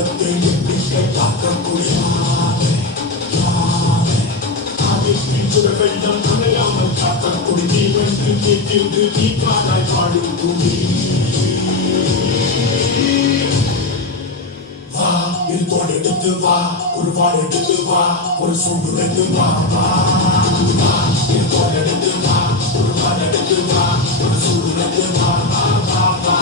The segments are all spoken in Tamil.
உலகத்தை எண்ணிக்கை பார்க்க முடியாது. வெள்ளம் அணையாமல் காக்க கொடி நீ வென்று கேட்டு நீ காலாய் பாடும் துணி. வா இது தோல் எடுத்து வா, ஒரு வாள் எடுத்து வா, ஒரு சூடு எடுத்து வா. வா இது தோல் எடுத்து வா, ஒரு வாள் எடுத்து வா, ஒரு சூடு எடுத்து வா. வா வா வா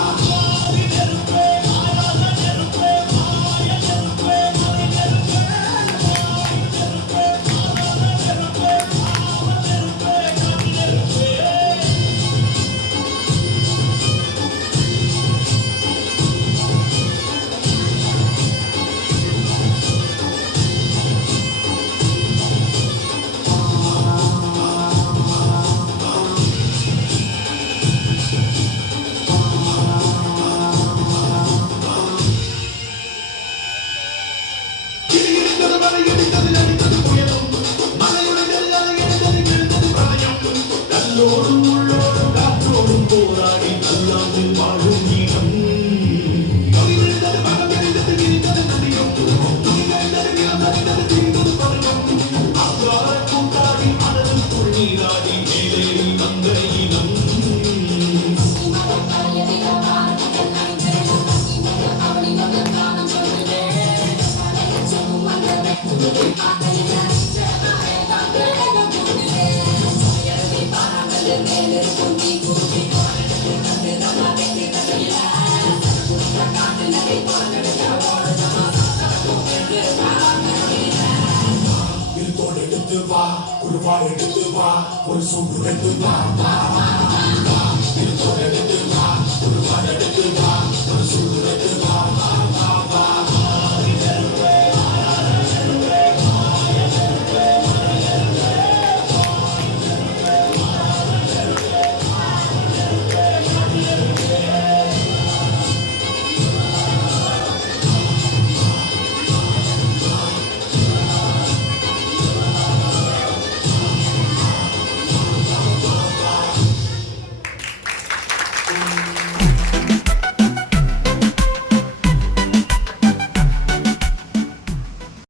ஒரு வாள் எடுத்து வா, ஒரு சூடு எடுத்து வா. வா இது தோல் எடுத்து வா, ஒரு வாள் எடுத்து வா, ஒரு சூடு எடுத்து வா.